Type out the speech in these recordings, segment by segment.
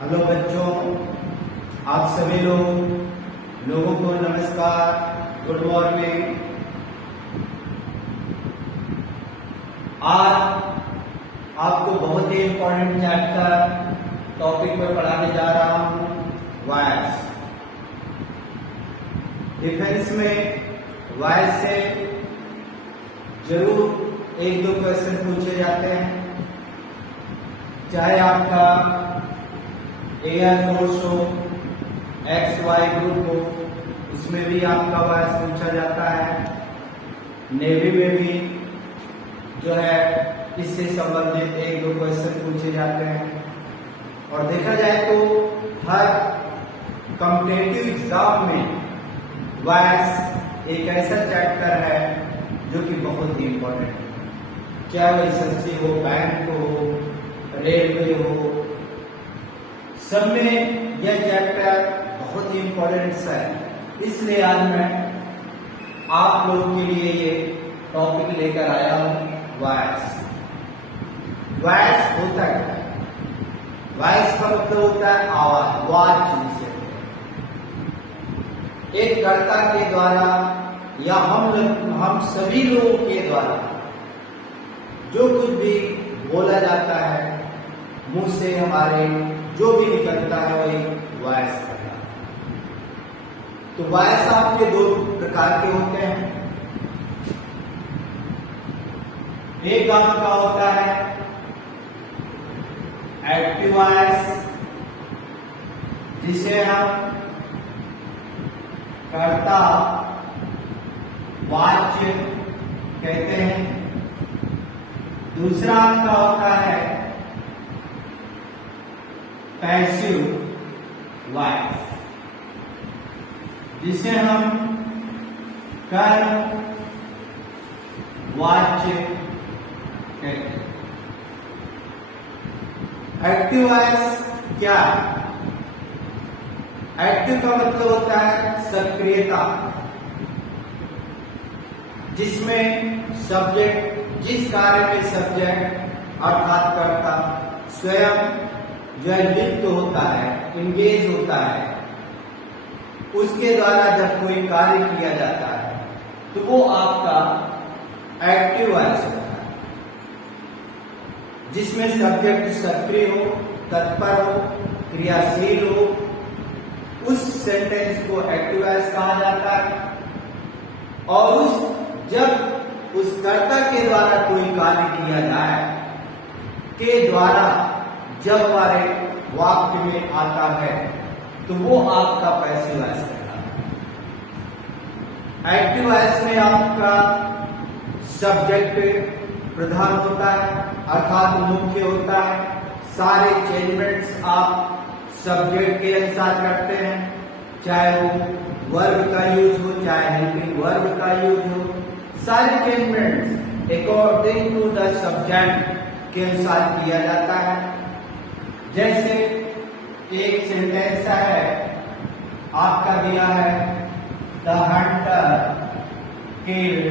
Hello बच्चों, आप सभी लोगों को नमस्कार, गुड मॉर्निंग। आज आपको बहुत ही इम्पोर्टेंट चैप्टर टॉपिक पर पढ़ाने जा रहा हूँ, वायर्स। डिफेंस में वायर्स से जरूर एक दो क्वेश्चन पूछे जाते हैं, चाहे आपका एयरफोर्स हो, XY ग्रुप हो, उसमें भी आपका वायर्स पूछा जाता है। नेवी में भी जो है इससे संबंधित एक दो क्वेश्चन पूछे जाते हैं। और देखा जाए तो हर कॉम्पिटिटिव एग्जाम में वायर्स एक ऐसा चैप्टर है जो कि बहुत ही इम्पोर्टेंट है, चाहे वो एसएससी हो, बैंक हो, रेलवे हो, सब में यह चैप्टर बहुत ही इम्पोर्टेंट है। इसलिए आज मैं आप लोगों के लिए ये टॉपिक लेकर आया हूं, वायर्स। वायर्स होता क्या है? वायर्स का मतलब होता है आवाज, जिसे एक कर्ता के द्वारा या हम सभी लोगों के द्वारा जो कुछ भी बोला जाता है, मुंह से हमारे जो भी निकलता है वो एक वायर्स कहलाता है। तो वायर्स आपके दो प्रकार के होते हैं। एक आपका होता है एक्टिव वायर्स, जिसे हम कर्ता वाच्य कहते हैं। दूसरा आपका होता है पैसिव वायर्स, जिसे हम कर्म वाच्य कहते हैं। एक्टिव वायर्स क्या है? एक्टिव का मतलब होता है सक्रियता, जिसमें सब्जेक्ट, जिस कार्य में सब्जेक्ट अर्थात कर्ता स्वयं जो है लिप्त होता है, इंगेज होता है, उसके द्वारा जब कोई कार्य किया जाता है तो वो आपका एक्टिव वायर्स होता है, जिसमें सब्जेक्ट सक्रिय हो, तत्पर हो, क्रियाशील हो। उस सेंटेंस को एक्टिव वायर्स कहा जाता है। और जब उस कर्ता के द्वारा कोई कार्य किया जाए के द्वारा जब हमारे वाक्य में आता है तो वो आपका पैसिव वायर्स कहलाता है। एक्टिव वायर्स में आपका सब्जेक्ट प्रधान होता है, अर्थात मुख्य होता है। सारे चेंजमेंट्स आप सब्जेक्ट के अनुसार करते हैं, चाहे वो वर्ब का यूज हो, चाहे हेल्पिंग वर्ब का यूज हो। सारे चेंजमेंट्स अकॉर्डिंग टू द सब्जेक्ट के अनुसार किया जाता है। जैसे एक सेंटेंस है आपका दिया है, the hunter killed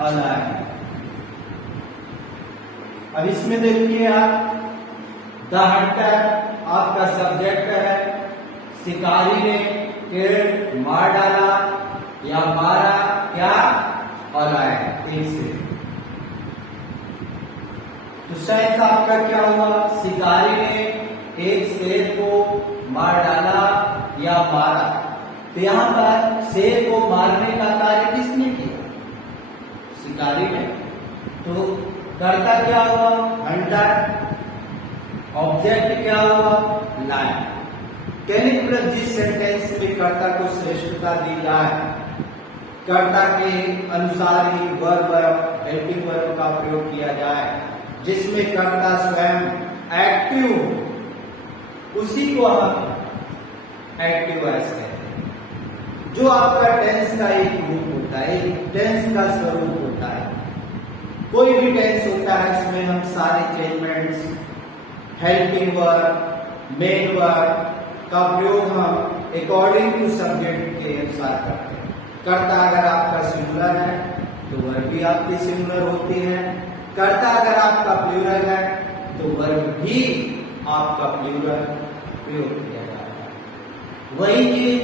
a lion. अब इसमें देखिए आप, द हंटर आपका सब्जेक्ट है, शिकारी ने किल्ड मार डाला या मारा क्या, अ लायन, एक से। तो सेंस आपका क्या हुआ? शिकारी ने एक शेर को मार डाला या मारा। तो यहां पर शेर को मारने का कार्य किसने किया? शिकारी ने। तो कर्ता क्या हुआ? हंटर। ऑब्जेक्ट क्या हुआ? लायन। कहने का मतलब जिस सेंटेंस में कर्ता को श्रेष्ठता दी जाए, कर्ता के अनुसार ही वर्ब, हेल्पिंग वर्ब का प्रयोग किया जाए, जिसमें कर्ता स्वयं एक्टिव हो, उसी को हम एक्टिव वायर्स कहते हैं। जो आपका टेंस का एक रूप होता है, एक टेंस का स्वरूप होता है। कोई भी टेंस होता है, इसमें हम सारे चेंजमेंट्स, हेल्पिंग वर्ब, मेन वर्ब का प्रयोग हम अकॉर्डिंग टू सब्जेक्ट के अनुसार करते हैं। कर्ता अगर आपका सिंगुलर है तो वर्ब भी आपकी सिंगुलर होती है। कर्ता अगर आपका प्लूरल है तो वर्ब भी आपका प्लूरल प्रयोग किया जाता है। वही चीज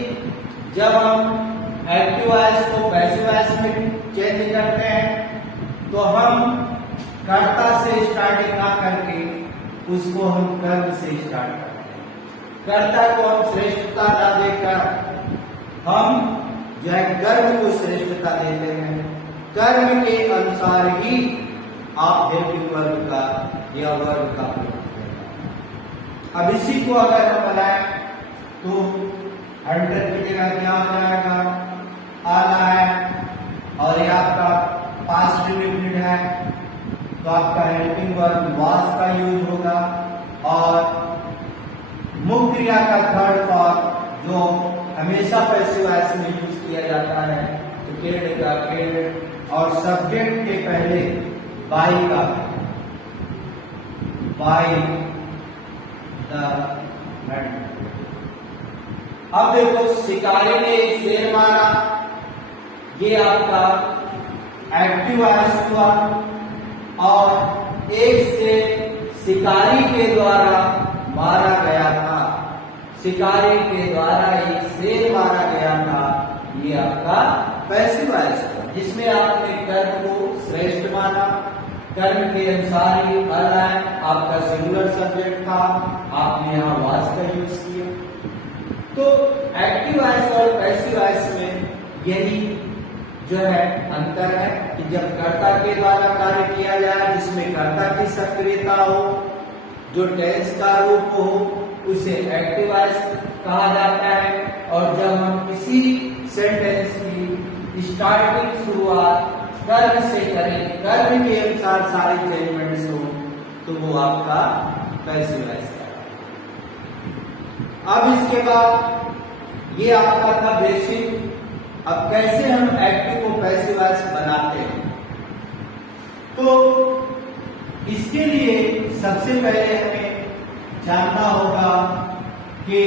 जब हम एक्टिव वॉइस को पैसिव वॉइस में चेंज करते हैं तो हम कर्ता से स्टार्टिंग ना करके उसको हम कर्म से स्टार्ट करते हैं। कर्ता को हम श्रेष्ठता ना देकर हम जो है कर्म को श्रेष्ठता देते हैं। कर्म के अनुसार ही आप हेल्पिंग वर्ब का या वर्ब का प्रयोग करें। अब इसी को अगर हम बनाए तो हंटर की जगह क्या हो जाएगा, आना है, और ये आपका पास्ट इंडेफिनिट है तो आपका हेल्पिंग वर्ब वाज का यूज होगा, और मुख्य क्रिया का थर्ड फॉर्म जो हमेशा पैसिव वॉइस में यूज किया जाता है तो केड का केड, और सब्जेक्ट के पहले बाय का बाय द मैन। अब देखो शिकारी ने एक शेर मारा, ये आपका एक्टिव वॉइस हुआ, और एक से शिकारी के द्वारा मारा गया था, शिकारी के द्वारा एक शेर मारा गया था, ये आपका पैसिव वॉइस था जिसमें आपने कर्म को श्रेष्ठ माना, कर्म के अनुसार ही फल है, आपका सिंगुलर सब्जेक्ट था, आपने यहाँ वाज का यूज किया। तो एक्टिव वॉइस और पैसिव वॉइस में यही जो है अंतर है कि जब कर्ता के द्वारा कार्य किया जाए जिसमें कर्ता की सक्रियता हो, जो टेंस का रूप हो, उसे एक्टिव वॉइस कहा जाता है, और जब हम किसी सेंटेंस की स्टार्टिंग शुरुआत कर्म से करें, कर्म के अनुसार सारे चेंजमेंट्स हो, तो वो आपका पैसिव वॉइस है। अब इसके बाद ये आपका था बेसिक। अब कैसे हम एक्टिव को पैसिव वॉइस बनाते हैं, तो इसके लिए सबसे पहले हमें जानना होगा कि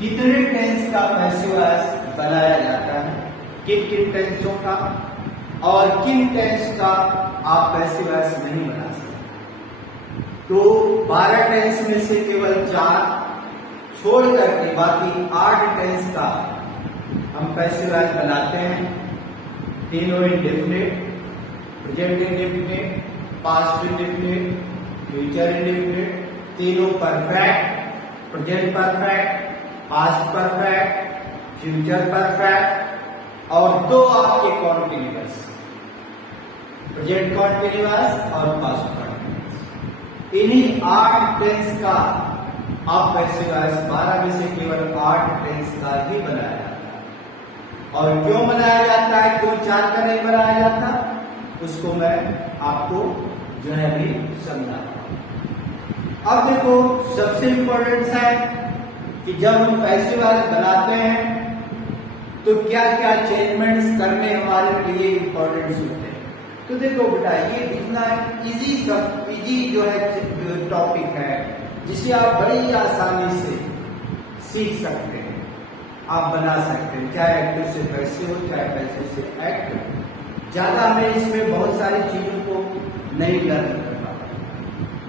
कितने टेंस का पैसिव वॉइस बनाया जाता है, किन किन टेंसों का, और किन टेंस का आप पैसिव वॉइस नहीं बना सकते। तो 12 टेंस में से केवल 4 छोड़ करके बाकी 8 टेंस का हम पैसिव वॉइस बनाते हैं। तीनों indefinite, present indefinite, past indefinite, future indefinite, तीनों perfect, present perfect, past perfect, future perfect, और 2 आपके कॉन्टिन्यूअस, प्रेजेंट कॉन्टिन्यूअस और पास्ट कॉन्टिन्यूअस। इन्हीं 8 टेंस का आप पैसिव वॉइस 12 में से केवल 8 टेंस का ही बनाया जाता है। और क्यों बनाया जाता है, क्यों 4 का नहीं बनाया जाता, उसको मैं आपको जो है भी समझाता हूं। अब देखो सबसे इंपॉर्टेंट है कि जब हम पैसिव वॉइस बनाते हैं तो क्या क्या चेंजमेंट्स करने हमारे लिए इंपॉर्टेंट होते हैं। तो देखो बेटा, ये इतना इजी जो है टॉपिक है जिसे आप बड़ी आसानी से सीख सकते हैं, आप बना सकते हैं, चाहे एक्टिव से पैसिव हो, चाहे पैसिव से एक्टिव। ज्यादा हमें इसमें बहुत सारी चीजों को नहीं लर्न करना,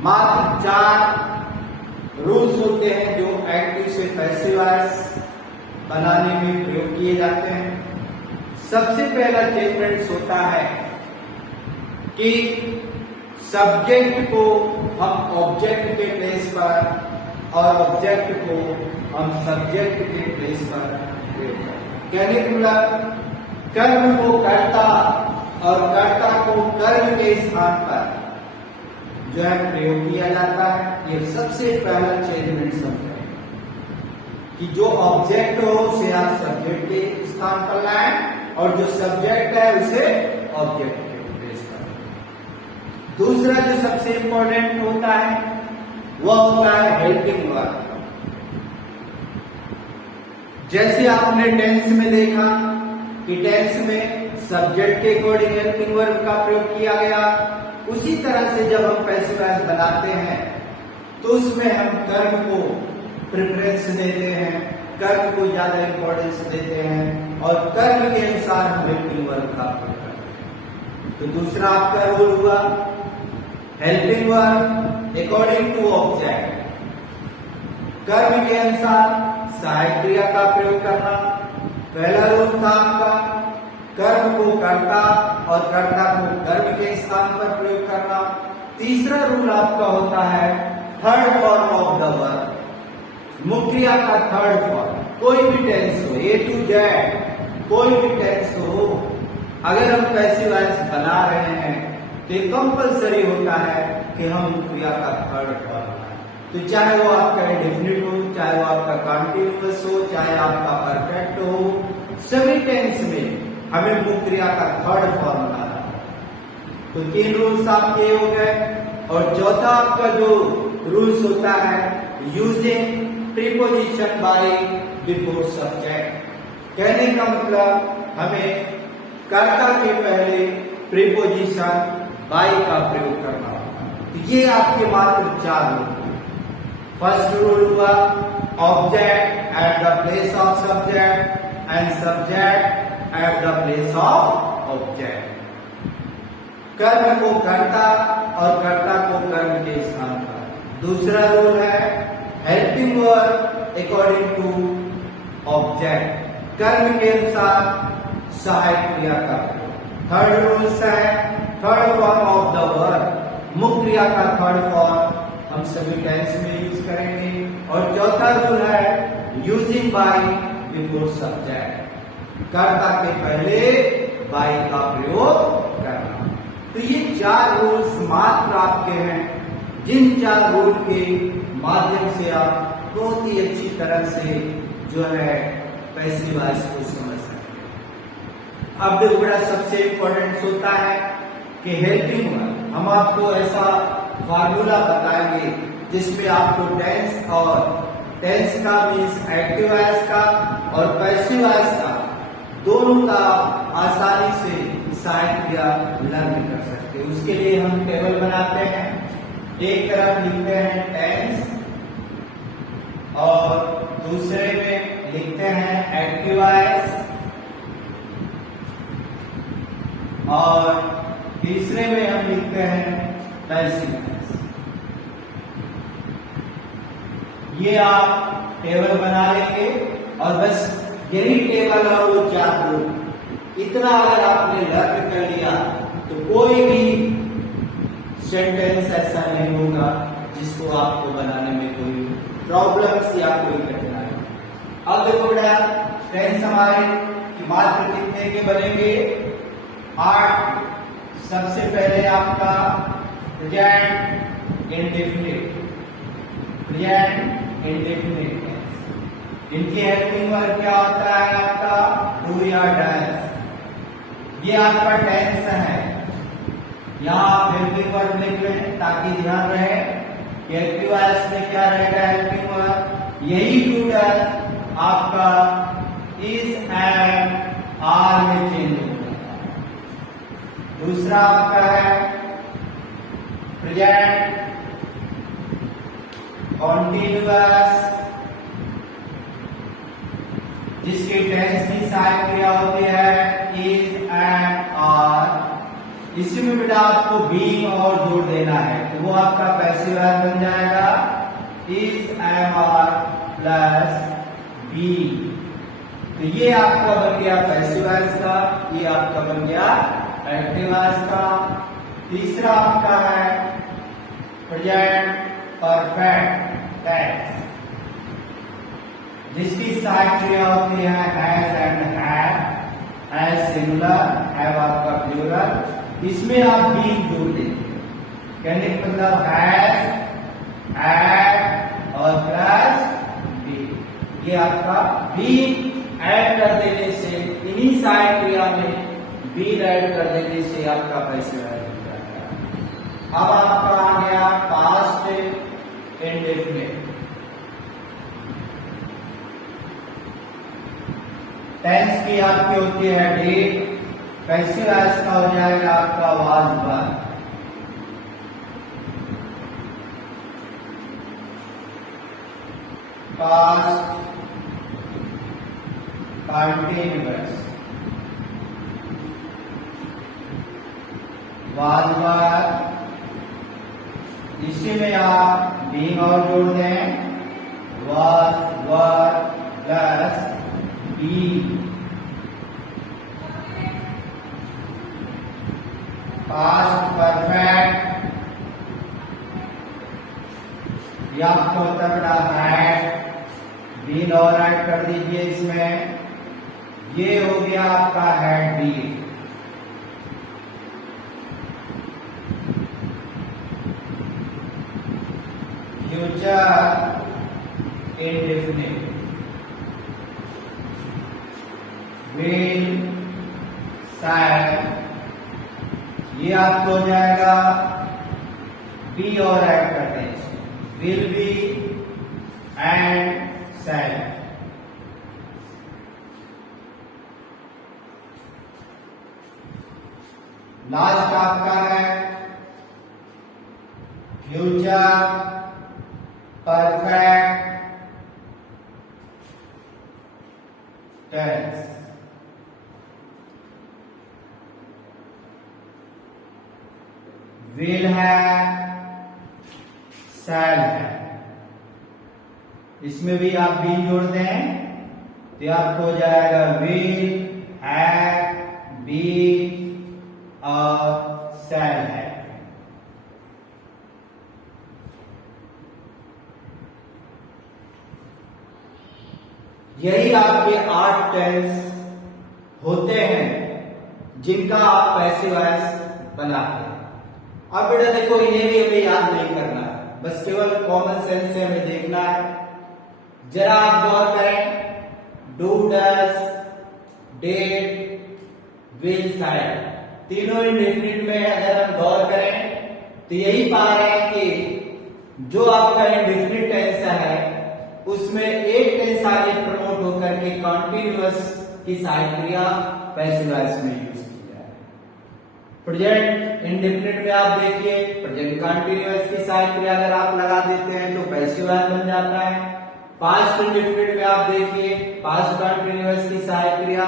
मात्र 4 रूल्स होते हैं जो एक्टिव से पैसिव वॉइस बनाने में प्रयोग किए जाते हैं। सबसे पहला चेंजमेंट होता है कि सब्जेक्ट को हम ऑब्जेक्ट के प्लेस पर और ऑब्जेक्ट को हम सब्जेक्ट के प्लेस पर प्रयोग करें। कहने के मतलब कर्म को कर्ता और कर्ता को कर्म के स्थान पर जो है प्रयोग किया जाता है। ये सबसे पहला चेंजमेंट समझे कि जो ऑब्जेक्ट हो उसे आप सब्जेक्ट के स्थान पर लाएं और जो सब्जेक्ट है उसे ऑब्जेक्ट के प्लेस पर। दूसरा जो सबसे इंपॉर्टेंट होता है वह होता है हेल्पिंग वर्ब। जैसे आपने टेंस में देखा कि टेंस में सब्जेक्ट के अकॉर्डिंग हेल्पिंग वर्ब का प्रयोग किया गया, उसी तरह से जब हम पैसिव वॉइस बनाते हैं तो उसमें हम कर्म को प्रेफरेंस देते हैं, कर्म को ज्यादा इंपॉर्टेंस देते हैं और कर्म के अनुसार हम हेल्पिंग वर्ब का प्रयोग करते हैं। तो दूसरा आपका रूल हुआ helping verb according to object. कर्म के अनुसार सहायक क्रिया का प्रयोग करना। पहला रूल था आपका कर्म को कर्ता और कर्ता को कर्म के स्थान पर प्रयोग करना। तीसरा रूल आपका होता है third form of the verb. मुख्य क्रिया का थर्ड फॉर्म, कोई भी टेंस हो, ए टू जेड कोई भी टेंस हो, अगर हम पैसिव वॉइस बना रहे हैं तो ये कंपल्सरी होता है कि हम क्रिया का थर्ड फॉर्म बनाएं। तो चाहे वो आपका इंडेफिनिट हो, चाहे वो आपका कॉन्टिन्यूअस हो, चाहे आपका परफेक्ट हो, सभी टेंस में हमें मुख्य क्रिया का थर्ड फॉर्म बनाना है। तो 3 रूल्स आपके हो गए। और चौथा आपका जो रूल्स होता है using preposition by before subject. कहने का मतलब हमें कर्ता के पहले प्रीपोजिशन बाय का प्रयोग करना होगा। तो ये आपके मात्र 4 रूल। फर्स्ट रूल हुआ object at the place of subject and subject at the place of object. कर्म को कर्ता और कर्ता को कर्म के स्थान पर। दूसरा रूल है helping verb according to object, कर्म के अनुसार सहायक क्रिया का प्रयोग। थर्ड रूल्स है third form of the verb, मुख्य क्रिया का थर्ड फॉर्म हम सभी टेंस में यूज करेंगे। और चौथा रूल है यूजिंग बाय बिफोर सब्जेक्ट, कर्ता के पहले बाय का प्रयोग करना। तो ये 4 रूल्स मात्र आपके हैं, जिन 4 रूल के माध्यम से आप बहुत ही अच्छी तरह से जो है पैसिव वॉइस को समझ सकते हैं। अब देखो बड़ा सबसे इंपॉर्टेंट होता है कि हेल्पिंग वर्ब। हम आपको ऐसा फार्मूला बताएंगे जिसमें आपको टेंस का मीन्स एक्टिव वॉइस का और पैसिव वॉइस का दोनों का आसानी से सहायक क्रिया लर्न कर सकते हैं। उसके लिए हम टेबल बनाते हैं। एक तरफ लिखते हैं टेंस और दूसरे में लिखते हैं एक्टिव वॉइस और तीसरे में हम लिखते हैं पैसिव वॉइस। ये आप टेबल बना लेंगे और बस यही टेबल और वो 4 रूल, इतना अगर आपने लर्न कर लिया तो कोई भी सेंटेंस ऐसा नहीं होगा जिसको आपको बनाने में कोई प्रॉब्लम्स या कोई कठिनाई। अब देखो बेटा टेंस हमारे मात्र कितने के बनेंगे? 8। सबसे पहले आपका present indefinite, present indefinite tense. इनकी हेल्पिंग वर्ब क्या होता है आपका? डू या डज। ये आपका टेंस है। यहाँ आप हेल्पिंग वर्ब लिख लें ताकि ध्यान रहे कि एक्टिव वॉइस में क्या रहेगा हेल्पिंग वर्ब, यही डू डज आपका इज एंड आर में चेंज हो जाता है। दूसरा आपका है प्रेजेंट कॉन्टिन्यूअस, जिसकी टेंस की सहायक क्रिया होती है इज एंड आर। इसी में बेटा आपको बीइंग और जोड़ देना है तो वो आपका पैसिव वॉइस बन जाएगा is am are plus be. तो ये आपका बन गया पैसिव वॉइस का, ये आपका बन गया एक्टिव वॉइस का। तीसरा आपका है प्रेजेंट परफेक्ट टेंस, जिसकी सहायक क्रिया होती है has and have. Has singular, have आपका प्लूरल, इसमें आप बीइंग जोड़ देंगे। कहने का मतलब हैज, हैव और प्लस बी। ये आपका बीइंग ऐड कर देने से, इन्हीं सहायक क्रिया में बीइंग ऐड कर देने से आपका पैसिव वॉइस बन जाता है। अब आपका आ गया पास्ट इंडेफिनिट। टेंस की आपकी होती है डेट, पैसिव वॉइस का हो जाएगा आपका was were. Past continuous, was वर, इसी में आप बीइंग और जोड़ दें पास्ट परफेक्ट या तो तगड़ा है, बीन और ऐड कर दीजिए इसमें। ये हो गया आपका had been. Future indefinite, will, शायद, ये आपको हो जाएगा बी और ऐड करते हैं, will be and shall. Last आपका है फ्यूचर परफेक्ट टेंस। विल है, शैल है, इसमें भी आप बी जोड़ दें तो आपको हो जाएगा विल, है, बी और शैल है। यही आपके 8 टेंस होते हैं जिनका आप पैसिव वॉइस बनाते हैं। अब बेटा देखो, इन्हें भी हमें याद नहीं करना है, बस केवल कॉमन सेंस से हमें देखना है। जरा आप गौर करें, डू, डज, डिड, विल, शायद, तीनों इंडेफिनिट में अगर हम गौर करें तो यही पा रहे हैं कि जो आपका इंडेफिनिट टेंस है उसमें एक टेंस आगे प्रमोट होकर के कॉन्टिन्यूअस की सहायक क्रिया पैसिव वॉइस में यूज की जाए। प्रेजेंट इंडेफिनिट में आप देखिए, प्रेजेंट कॉन्टिन्यूअस की सहायक क्रिया अगर आप लगा देते हैं तो पैसिव वॉइस बन जाता है। पास्ट इंडेफिनिट में आप देखिए, पास्ट कॉन्टिन्यूअस की सहायक क्रिया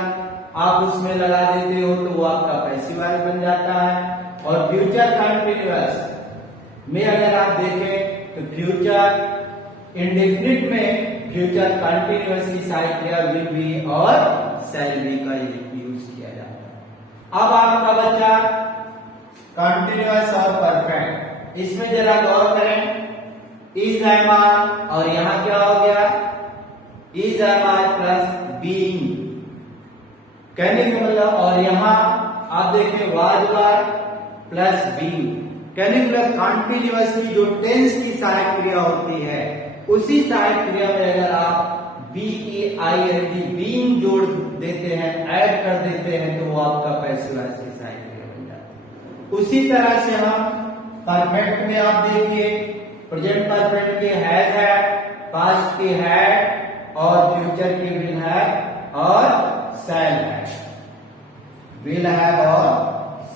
आप उसमें लगा देते हो तो वो आपका पैसिव वॉइस बन जाता है। और फ्यूचर कॉन्टिन्यूअस में अगर आप देखें तो फ्यूचर इंडेफिनिट में फ्यूचर कंटिन्यूअस की सहायक क्रिया विल बी और शैल बी का यूज किया जाता है। अब आपका बच्चा कंटिन्यूअस और परफेक्ट, इसमें जरा गौर करें, इज, एम, आर और यहां क्या हो गया, is, am, are plus being, कहने का मतलब, और यहां आप देखिए वाज, वर प्लस बीइंग, कहने का मतलब कंटिन्यूअस की जो टेंस की सहायक क्रिया होती है उसी सहायक क्रिया में अगर आप B E I N D being जोड़ देते हैं, ऐड कर देते हैं तो वो आपका पैसिव वॉइस की सहायक क्रिया बन जाती है। उसी तरह से हम परफेक्ट में आप देखिए, प्रेजेंट परफेक्ट की हैज है, पास्ट की हैड और फ्यूचर की विल है और शैल है, विल है और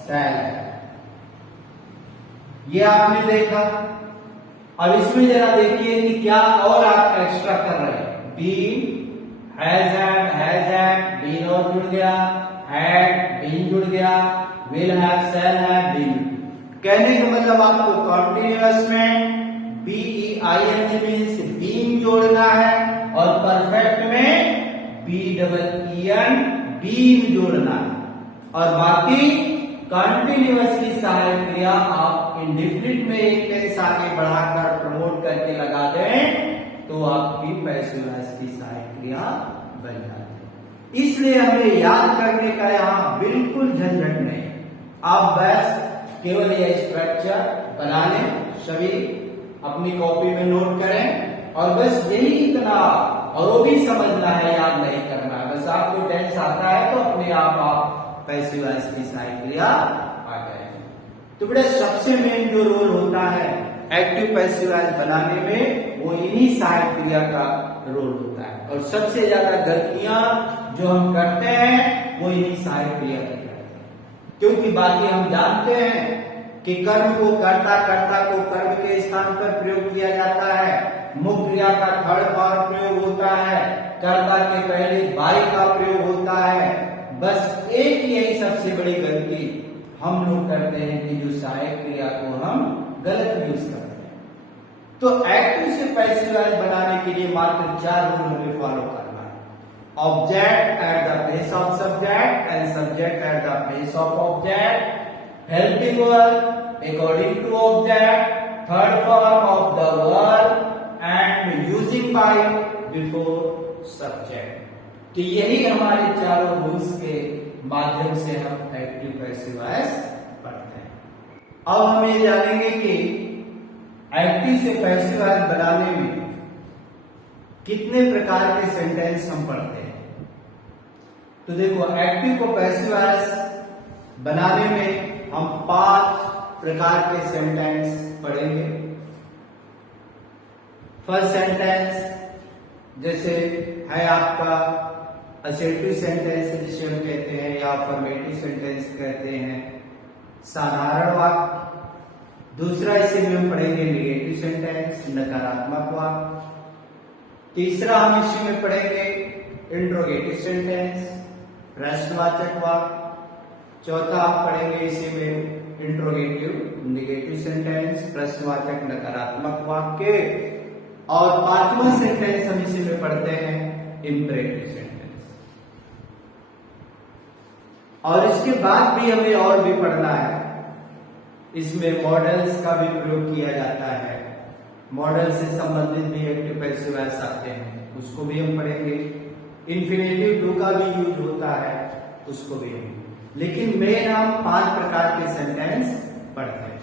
शैल है, ये आपने देखा। अब इसमें जरा देखिए कि क्या और आप एक्स्ट्रा कर रहे हैं, बी, हैज हैड, बीन और जुड़ गया, हैड, बीन जुड़ गया, will have, shall have, been. कहने का मतलब आपको कॉन्टिन्यूअस में B E I N G means being जोड़ना है और परफेक्ट में B double E N being जोड़ना है, और बाकी कंटिन्यूअस की सहायक क्रिया आप इंडेफिनिट में एक टेंस आगे बढ़ाकर प्रमोट करके लगा दें तो आपकी पैसिव वॉइस की सहायक क्रिया बन जाती है। इसलिए हमें याद करने का यहाँ बिल्कुल झंझट नहीं, आप बस केवल ये स्ट्रक्चर बना लें, सभी अपनी कॉपी में नोट करें और बस यही इतना, और वो भी समझना है, याद नहीं करना है। बस आपको टेंस आता है तो अपने आप पैसिव वॉइस की सहायक क्रिया आ जाएगी। तो बेटा सबसे मेन जो रोल होता है एक्टिव पैसिव वॉइस बनाने में वो इन्हीं सहायक क्रिया का रोल होता है, और सबसे ज्यादा गलतियां जो हम करते हैं वो इन्हीं सहायक क्रिया की करते हैं, क्योंकि बाकी हम जानते हैं कि कर्म को कर्ता, कर्ता को कर्म के स्थान पर प्रयोग किया जाता है, मुख्य क्रिया का थर्ड पावर प्रयोग होता है, कर्ता के पहले बाई का प्रयोग होता है। बस एक यही सबसे बड़ी गलती हम लोग करते हैं कि जो सहायक क्रिया को हम गलत यूज करते हैं। तो एक्टिव से पैसिव वॉइस बनाने के लिए मात्र 4 रूल हमें फॉलो करना है। Object at the place of subject and subject at the place of object, helping verb according to object, third form of the verb and using by before subject. तो यही हमारे चारों रूल्स के माध्यम से हम एक्टिव पैसिव वॉइस पढ़ते हैं। अब हम ये जानेंगे कि एक्टिव से पैसिव वॉइस बनाने में कितने प्रकार के सेंटेंस हम पढ़ते हैं। तो देखो, एक्टिव को पैसिव वॉइस बनाने में हम 5 प्रकार के सेंटेंस पढ़ेंगे। फर्स्ट सेंटेंस जैसे है आपका असर्टिव सेंटेंस जिसे हम कहते हैं या अफर्मेटिव सेंटेंस कहते हैं, साधारण वाक्य। दूसरा इसे में हम पढ़ेंगे नेगेटिव सेंटेंस, नकारात्मक वाक्य। तीसरा हम इसी में पढ़ेंगे इंट्रोगेटिव सेंटेंस, प्रश्नवाचक वाक्य। चौथा आप पढ़ेंगे इसी में इंट्रोगेटिव नेगेटिव सेंटेंस, प्रश्नवाचक नकारात्मक वाक्य। और 5वां सेंटेंस हम इसी में पढ़ते हैं इंपरेटिव सेंटेंस। और इसके बाद भी हमें और भी पढ़ना है। इसमें मॉडल्स का भी प्रयोग किया जाता है, मॉडल से संबंधित भी एक्टिव पैसिव वॉइस आते हैं, उसको भी हम पढ़ेंगे। इंफिनिटिव टू का भी यूज होता है, उसको भी हम। लेकिन मेन हम 5 प्रकार के सेंटेंस पढ़ते हैं।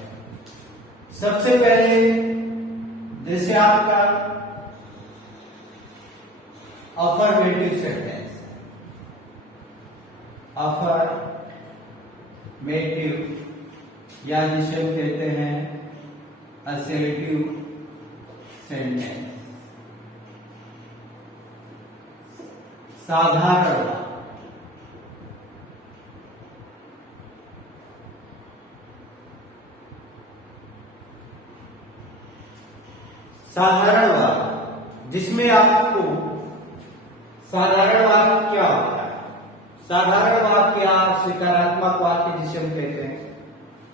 सबसे पहले जैसे आपका अफर्मेटिव सेंटेंस, अफर्मेटिव या जिसे हम कहते हैं असर्टिव सेंटेंस, साधारण। साधारण वाक्य जिसमें आपको साधारण वाक्य क्या होता है? साधारण वाक्य या सकारात्मक वाक्य जिसे हम कहते हैं,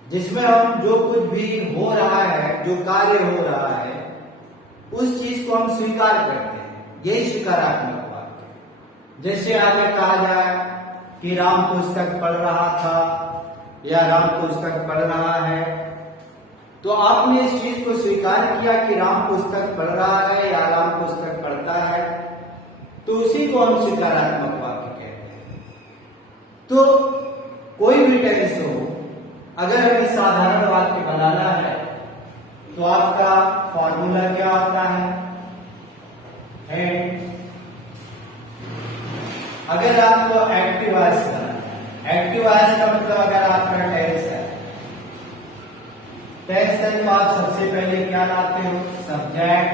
जिसमें हम जो कुछ भी हो रहा है, जो कार्य हो रहा है, उस चीज को हम स्वीकार करते हैं, यही सकारात्मक वाक्य। जैसे आगे कहा जाए कि राम पुस्तक पढ़ रहा था या राम पुस्तक पढ़ रहा है, तो आपने इस चीज को स्वीकार किया कि राम पुस्तक पढ़ रहा है या राम पुस्तक पढ़ता है, तो उसी को हम सकारात्मक वाक्य कहते हैं। तो कोई भी टेंस हो, अगर हमें साधारण वाक्य बनाना है तो आपका फॉर्मूला क्या होता है? अगर आपको एक्टिव वॉइस बनाना है, एक्टिव वॉइस का मतलब अगर आपका टेंस है, टेंस में आप सबसे पहले क्या लाते हो? सब्जेक्ट,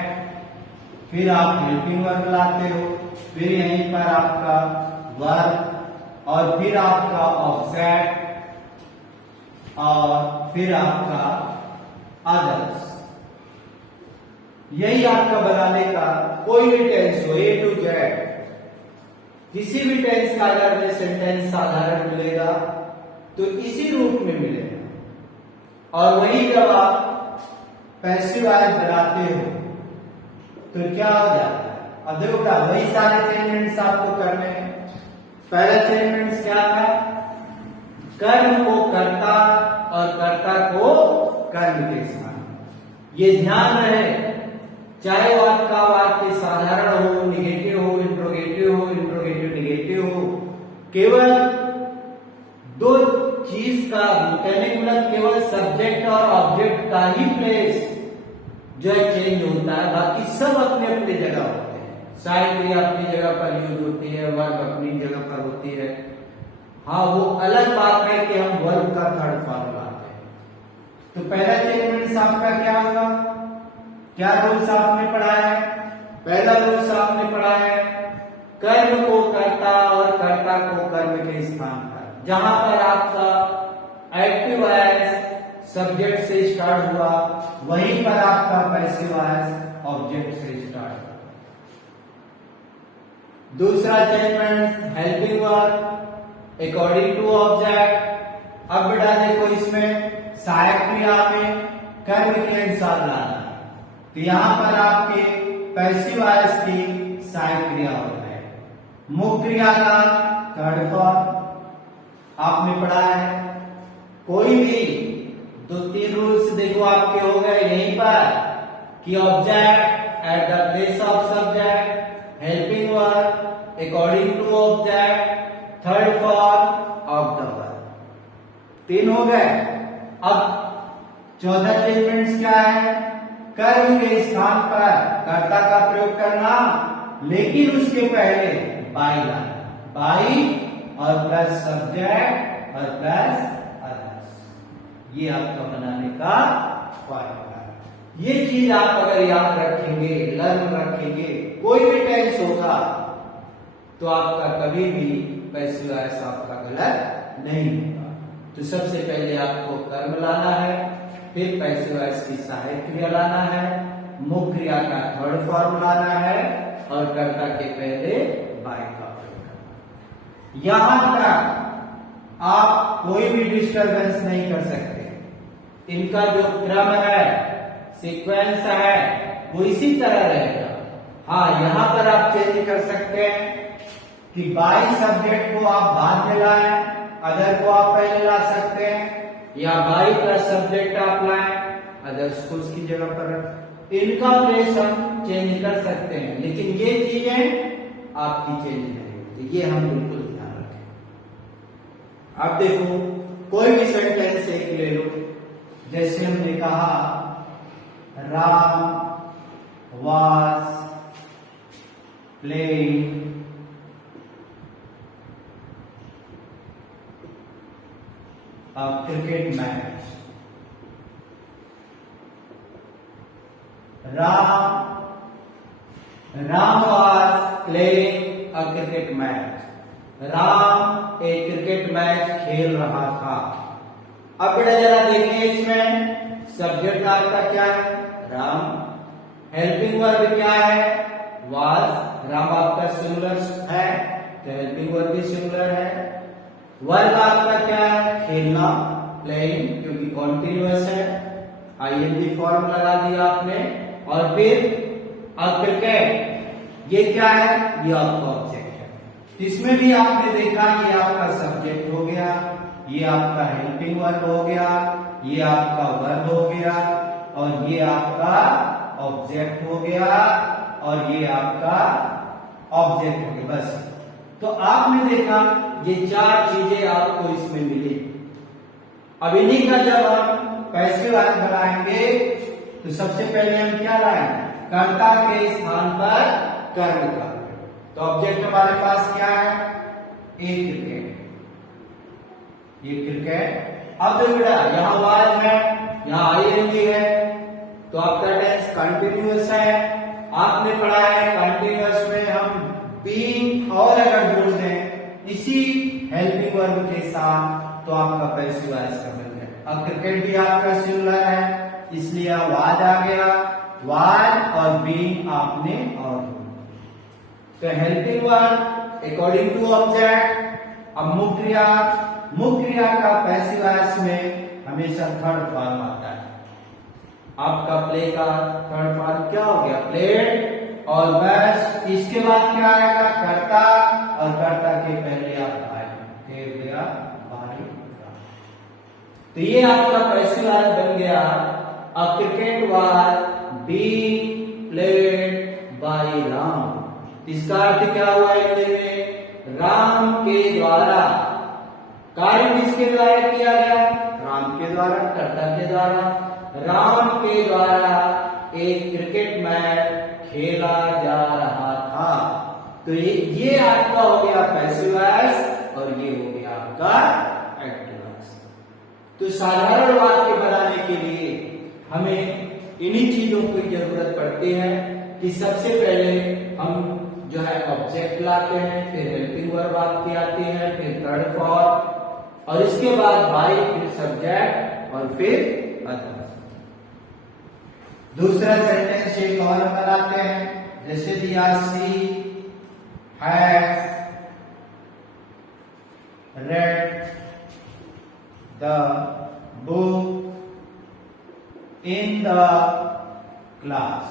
फिर आप हेल्पिंग वर्ब लाते हो, फिर यहीं पर आपका वर्ब, और फिर आपका ऑब्जेक्ट, और फिर आपका अदर्स। यही आपका बनाने का कोई भी टेंस हो, ए टू जेड, किसी भी टेंस का अगर हमें सेंटेंस साधारण मिलेगा तो इसी रूप में मिलेगा। और वही जब आप पैसिव वॉइस बनाते हो तो क्या हो जाता है? अब देखो बेटा, वही सारे चेंजमेंट्स आपको करने हैं। पहला चेंजमेंट्स क्या था? कर्म को कर्ता और कर्ता को कर्म के स्थान। ये ध्यान रहे, चाहे वो आपका वाक्य साधारण हो, निगेटिव हो, इंट्रोगेटिव हो, इंट्रोगेटिव निगेटिव हो, केवल 2 चीज का कहने का मतलब केवल सब्जेक्ट और ऑब्जेक्ट का ही प्लेस जो है चेंज होता है, बाकी सब अपने अपने जगह होते हैं। साइड अपनी जगह पर यूज होती है, वर्ब अपनी जगह पर होती है। हाँ, वो अलग बात है कि हम वर्ब का थर्ड फॉर्म लाते हैं। तो पहला चेंजमेंट आपका क्या होगा? क्या रूल्स आपने पढ़ा है? पहला रूल्स आपने पढ़ा है कर्म को कर्ता और कर्ता को कर्म के स्थान पर। जहां पर आपका एक्टिव वॉइस सब्जेक्ट से स्टार्ट हुआ, वहीं पर आपका पैसिव वॉइस ऑब्जेक्ट से स्टार्ट हुआ। दूसरा changement helping verb according to object. अब बेटा देखो, इसमें सहायक क्रिया में कर्म के अनुसार लाना, तो यहां पर आपके पैसिव वॉइस की सहायक क्रिया होता है। मुख्य क्रिया का थर्ड फॉर्म आपने पढ़ा है, कोई भी 2-3 रूल्स देखो आपके हो गए यहीं पर कि object at the place of subject, helping verb according to object, third form of the verb. 3 हो गए। अब 14 स्टेटमेंट्स क्या है? कर्म के स्थान पर कर्ता का प्रयोग करना, लेकिन उसके पहले बाई लाना, बाई और प्लस सब्जेक्ट और प्लस अदर्स, ये आपका बनाने का फॉर्मूला है। ये चीज आप अगर याद रखेंगे, लर्न रखेंगे, कोई भी टेंस होगा तो आपका कभी भी पैसिव वॉइस आपका गलत नहीं होगा। तो सबसे पहले आपको कर्म लाना है, फिर पैसिव वॉइस की सहायक क्रिया लाना है, मुख्य क्रिया का थर्ड फॉर्म लाना है और कर्ता के पहले बाय का प्रयोग करना। यहां तक आप कोई भी डिस्टरबेंस नहीं कर सकते। इनका जो क्रम है, सीक्वेंस है, वो इसी तरह रहेगा। हाँ, यहां पर आप चेंज कर सकते हैं कि बाई सब्जेक्ट को आप बाद में लाएं, अदर को आप पहले ला सकते हैं, या बाई प्लस सब्जेक्ट आप लाएं, अदर्स को उसकी जगह पर रखें। इनका प्लेस हम चेंज कर सकते हैं, लेकिन ये चीजें आपकी चेंज नहीं होती। ये हम बिल्कुल ध्यान रखें। अब देखो, कोई भी सेंटेंस एक ले लो, जैसे हमने कहा Ram was playing a cricket match. Ram was playing a cricket match. Ram एक क्रिकेट मैच खेल रहा था। अब बेटा जरा देखिए, इसमें सब्जेक्ट आपका क्या है? राम। हेल्पिंग वर्ब क्या है? वाज। राम आपका सिंगुलर है तो हेल्पिंग वर्ब भी सिंगुलर है। वर्ब आपका क्या है? खेलना, प्लेइंग, क्योंकि कॉन्टिन्यूअस है, आईएनजी फॉर्म लगा दिया आपने। और फिर क्रिकेट, ये क्या है? ये आपका ऑब्जेक्ट है। इसमें भी आपने देखा, ये आपका सब्जेक्ट हो गया, ये आपका हेल्पिंग वर्ब हो गया, ये आपका वर्ब हो गया, और ये आपका ऑब्जेक्ट हो गया, और ये आपका ऑब्जेक्ट हो गया। बस, तो आपने देखा ये 4 चीजें आपको इसमें मिली। अब इन्हीं का जब हम पैसिव वॉइस बनाएंगे तो सबसे पहले हम क्या लाएंगे? कर्ता के स्थान पर कर्म का। तो ऑब्जेक्ट हमारे पास क्या है? एक क्रिकेट, ये क्रिकेट। अब तो बेटा यहाँ वाज है, यहाँ आईएनजी है, तो आपका टेंस कंटिन्यूअस है। आपने पढ़ा है कंटिन्यूअस में हम बीइंग और अगर जोड़ दें इसी हेल्पिंग वर्ब के साथ तो आपका पैसिव वॉइस का बन गया। अब क्रिकेट भी आपका सिंगुलर है, इसलिए वाज आ गया, वाज और बीइंग आपने और तो helping verb according to object. अब मुख्य क्रिया का पैसिव वॉइस में हमेशा थर्ड फॉर्म आता है। आपका प्ले का थर्ड फॉर्म क्या हो गया? प्लेड। और बस इसके बाद क्या आएगा? कर्ता, और कर्ता के पहले आप बाय, फिर दिया बाई। तो ये आपका पैसिव वॉइस बन गया। अब cricket was being played by Ram. इसका अर्थ क्या हुआ हिंदी में? राम के द्वारा। कार्य किसके द्वारा किया गया? राम के द्वारा, कर्ता के द्वारा। राम के द्वारा एक क्रिकेट मैच खेला जा रहा था। तो ये आपका हो गया पैसिव वॉइस और ये हो गया आपका एक्टिव वॉइस। तो साधारण वाक्य बनाने के लिए हमें इन्हीं चीजों की जरूरत पड़ती है कि सबसे पहले हम जो है ऑब्जेक्ट लाते हैं, फिर हेल्पिंग वर्ब आपकी आती है, फिर थर्ड फॉर्म, और इसके बाद बाई, फिर सब्जेक्ट और फिर अदर। दूसरा सेंटेंस एक और बनाते हैं, जैसे दिया she has read the book in the class.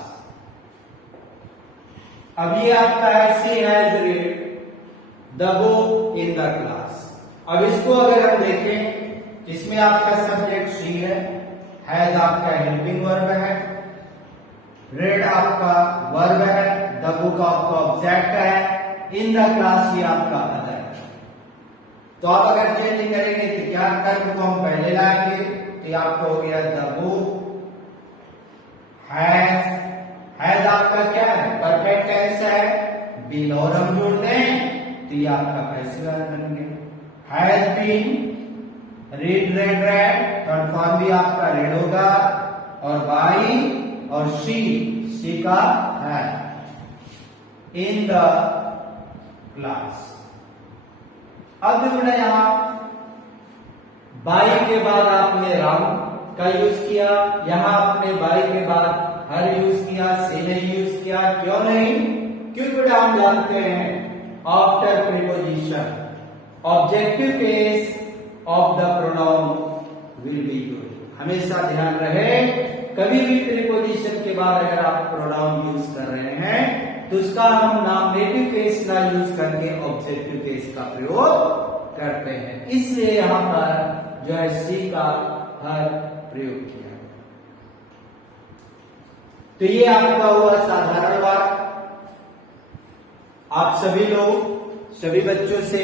अब ये आपका है she has read the book in the class. अब इसको अगर हम देखें इसमें आपका सब्जेक्ट सी है, हैज आपका हेल्पिंग वर्ब है, रेड आपका वर्ब है, द बुक आपका ऑब्जेक्ट है, इन द क्लास ये आपका अदर है। तो आप अगर चेंज करेंगे तो क्या कर्म को हम पहले लाएंगे, तो ये आपका हो गया द बुक हैज आपका क्या है, परफेक्ट टेंस है, बीन और हम जोड़ दें तो ये आपका पैसिव वर्ब बन गया। Has been, read read read, confirm भी आपका रेड होगा, और बाई और शी का है, इन द क्लास। अब देखना यहां बाई के बाद आपने राउंड का यूज किया, यहां आपने बाई के बाद हर यूज किया, से नहीं यूज किया। क्यों नहीं? क्योंकि हम जानते हैं after preposition objective case of the pronoun will be used. हमेशा ध्यान रहे, कभी भी प्रीपोजिशन के बाद अगर आप प्रोनाउन यूज कर रहे हैं तो उसका हम नॉमिनेटिव केस ना यूज करके ऑब्जेक्टिव केस का प्रयोग करते हैं। इसलिए यहां पर जो है सी का हर प्रयोग किया। तो ये आपका हुआ साधारण वाक्य। आप सभी लोग, सभी बच्चों से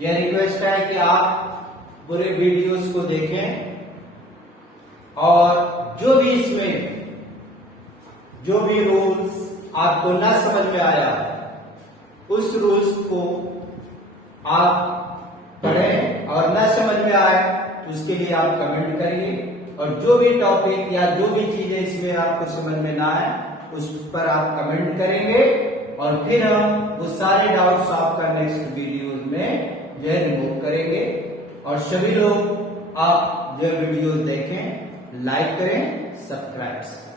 यह रिक्वेस्ट है कि आप पूरे वीडियोस को देखें और जो भी इसमें जो भी रूल्स आपको ना समझ में आया उस रूल्स को आप पढ़ें, और ना समझ में आए तो उसके लिए आप कमेंट करिए, और जो भी टॉपिक या जो भी चीजें इसमें आपको समझ में ना आए उस पर आप कमेंट करेंगे, और फिर हम वो सारे डाउट्स आपका नेक्स्ट वीडियो में जो है रिमूव करेंगे। और सभी लोग आप जो वीडियो देखें, लाइक करें, सब्सक्राइब करें।